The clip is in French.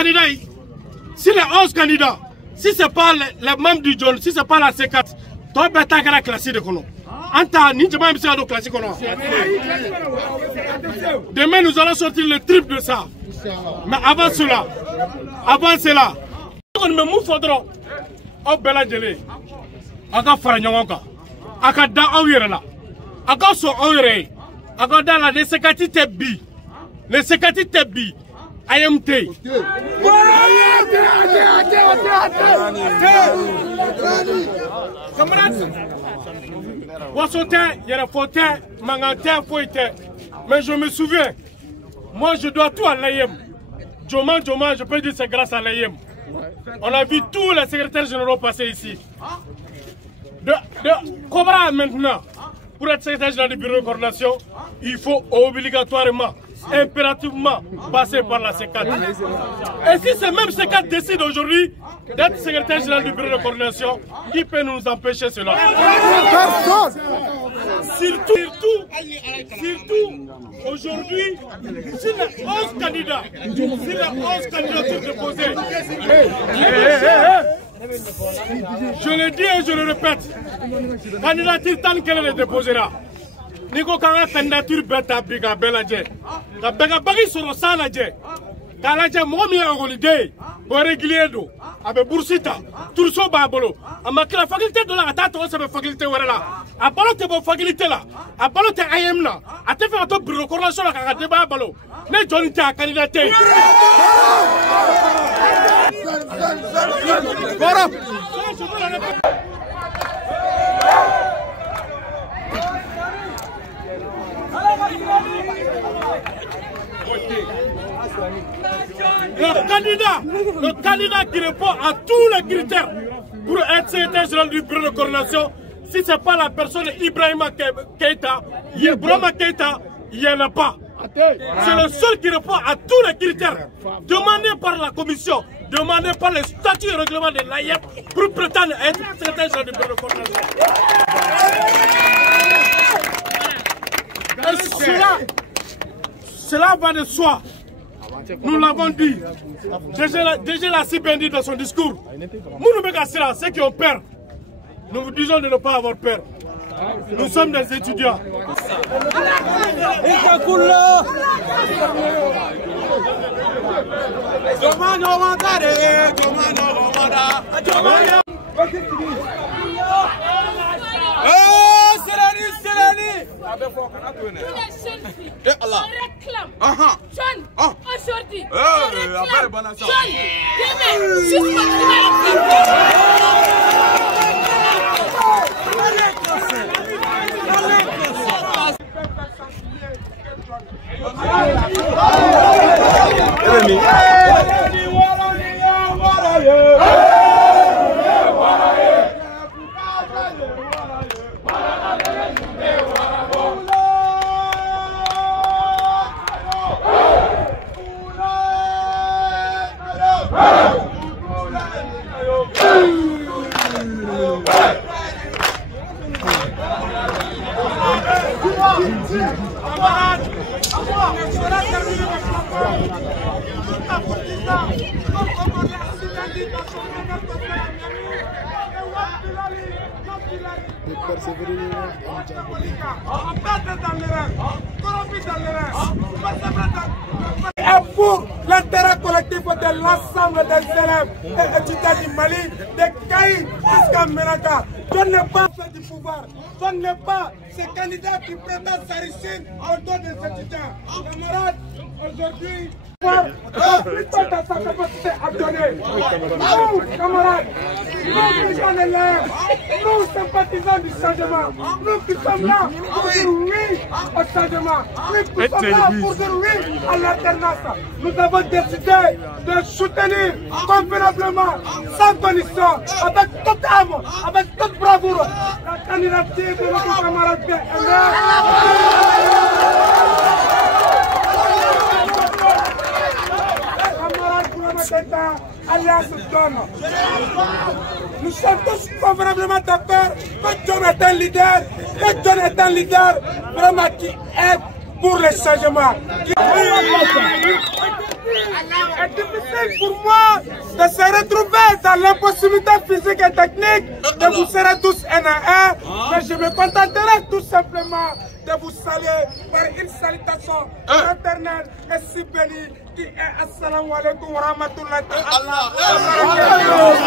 candidats, si les 11 candidats, si ce n'est pas les membres du John, si ce n'est pas la C4, tu vas être la classe de Kono. Demain, nous allons sortir le triple de ça. Mais avant cela, on me mou faudra au Beladjele, Aka Faranyonga, Aka Da Awirela, Aka So Awire, Aka Da la Sekati Tebi, les Sekati Tebi, IMT. Mais je me souviens, moi je dois tout à l'AIM. Djoma, je peux dire c'est grâce à l'AIM. On a vu tous les secrétaires généraux passer ici. De Cobra maintenant, pour être secrétaire général du bureau de coordination, il faut obligatoirement, impérativement passer par la C4. Et si ce même C4 décide aujourd'hui d'être secrétaire général du bureau de coordination, qui peut nous empêcher cela? Surtout, aujourd'hui, si les 11 candidats sont déposés, je le dis et je le répète, candidature tant qu'elle le déposera. Niko kanga candidature beta biga beladje. La bega bagi soro sanadje. Kalaje momi en holiday. Bo régulier do. Abe boursita. Turso babolo. Amaki la faculté de la atata on se faculté wala. Abalo te bo faculté la. Abalo te IM la. Ate fa to bureau coordination la kanga débat balo. Ne joni ta candidaté. Voilà. Le candidat qui répond à tous les critères pour être secrétaire général du bureau de coordination, si ce n'est pas la personne Ibrahima Keïta, Ibrahima Keïta, il n'y en a pas. C'est le seul qui répond à tous les critères demandés par la commission, demandés par les statuts et règlements de l'AIF pour prétendre être secrétaire général du bureau de coordination. Cela va de soi. Nous l'avons dit. Déjà l'a si bien dit dans son discours. Ceux qui ont peur, nous vous disons de ne pas avoir peur. Nous sommes des étudiants. Allah. Réclame. John, aujourd'hui, réclame. John, demain, jusqu'au Et pour l'intérêt collectif de l'ensemble des élèves et étudiants du Mali, des Caïs jusqu'à Menaka, je n'ai pas fait du pouvoir, je n'ai pas ces candidats qui prétendent s'enrichir au dos des étudiants. Camarades, aujourd'hui, plutôt dans sa capacité à donner. Nous, camarades, nous qui sommes élèves, nous sympathisants du changement, nous qui sommes là pour dire oui au changement, nous qui sommes là pour dire oui à l'alternance. Nous avons décidé de soutenir convenablement, sans condition, avec toute âme, avec toute bravoure, la candidature de notre camarade bien-aimé. Alliance donne. Nous sommes tous convenablement d'accord que John est un leader, vraiment qui est pour le changement. est difficile pour moi de se retrouver dans l'impossibilité physique et technique de vous serrer tous un à un, mais je me contenterai tout simplement de vous saluer par une salutation fraternelle et si bénie qui est Assalamu alaikum wa rahmatullahi wa barakatuh.